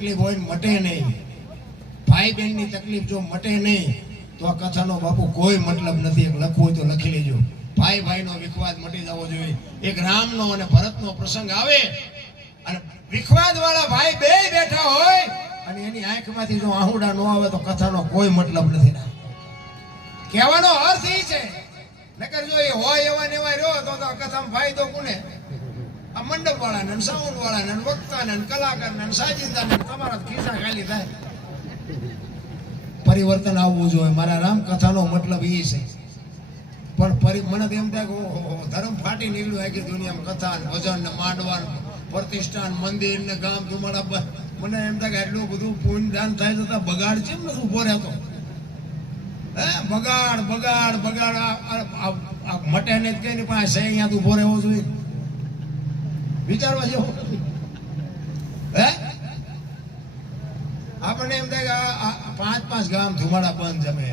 તકલીફ હોય મટે નહીં, ભાઈ બહેનની તકલીફ જો મટે નહીં તો આ કથાનો બાપુ કોઈ મતલબ નથી. એક લખવું હોય તો લખી લેજો. ભાઈ ભાઈનો વિખવાદ મટી જવો જોઈએ. એક રામનો અને ભરતનો પ્રસંગ આવે અને વિખવાદ વાળા ભાઈ બે બેઠા હોય અને એની આંખમાંથી જો આહુડા ન આવે તો કથાનો કોઈ મતલબ નથી. ના કહેવાનો અર્થ એ છે, નકર જો એ હોય એવા ને એવા રહ્યો તો કથામાં ફાયદો કોને? આ મંડપ વાળાને, સાઉન્ડ વાળાને, વક્તાને, કલાકારને, સાજિંદાને, તમારા ખિસ્સા ખાલી થાય. પરિવર્તન આવવું જોઈએ. મારા રામ કથાનો મતલબ એ છે. પણ મને તો એમ થાય કે ધર્મ ફાટી નીકળ્યું આખી દુનિયામાં. કથા ભજન ને માંડવા પ્રતિષ્ઠાન મંદિર ને ગામ ધુમાડા. મને એમ થાય કે આટલું બધું પુણ્ય દાન થાય તો બગાડ છે ને ઉભો રહેતો. હે બગાડ બગાડ બગાડ આ મટે ને કઈ નહીં, પણ આ સહી અહીંયા ઉભો રહેવો જોઈએ. વિચારવા જેવો. હે આપણને એમ થાય કે 5 ગામ ધુમાડા બંધ જમે.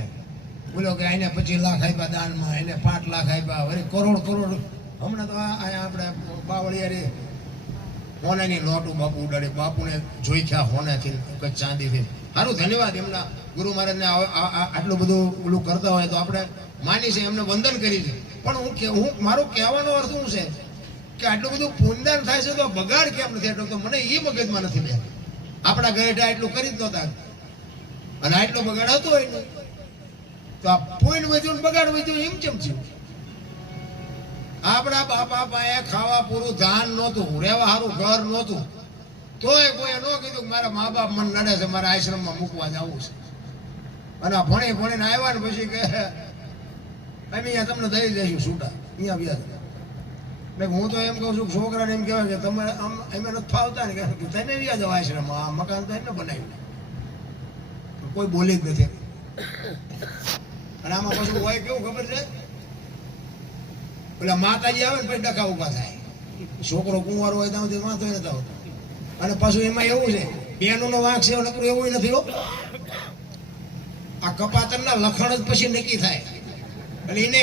બોલો કે એને 25 લાખ આપ્યા દાનમાં, એને 5 લાખ આપ્યા, વળી કરોડ. હમણાં તો આપણે બાવળિયારી હોનાની નોટું બાપુ ઉડાડી. બાપુને જોઈ ખ્યા હોનાથી ચાંદીથી. સારું, ધન્યવાદ. એમના ગુરુ મહારાજને આટલું બધું ઓલું કરતા હોય તો આપણે માની છે, એમને વંદન કરી છે. પણ હું મારું કહેવાનો અર્થ શું છે કે આટલું બધું પુણ્યદાન થાય છે તો બગાડ કેમ નથી એટલો? તો મને એ મગજમાં નથી લે. આપણા ગયેઠા એટલું કરી જ નહોતા અને આટલો બગાડ હતો હોય ને તો આ પુણ્ય વધ્યું ને બગાડ વધ્યું એમ કેમ થયું? આપણા બાપા પાસે ખાવા પૂરું ધાન નહોતું, રહેવા સારું ઘર નહોતું, તોય કોઈ ન કીધું કે મારા મા બાપ મને નડે છે, મારા આશ્રમમાં મૂકવા જવું છે. અને ભણીને આવ્યા ને પછી કે અમે અહીંયા તમને દઈ દઈશું છૂટા, અહીંયા વ્યાજ. હું તો એમ કહું છું, છોકરાને એમ કહેવાય કે તમે આમ એમ નથી ફાવતા ને કે તમે વ્યાજ જવા આશ્રમ, આ મકાન તો એને બનાવ્યું. કોઈ બોલી જ નથી. અને આમાં પાછું હોય કેવું ખબર છે? પેલા માતાજી આવે ને પછી ડખા ઉભા થાય. છોકરો કુંવારો હોય ત્યાં સુધી વાંધો નથી આવતો. અને પાછું એમાં એવું છે, બેનોનો વાંક છે નકરું એવું નથી હો. આ કપાતરના લખણ જ પછી નક્કી થાય અને એને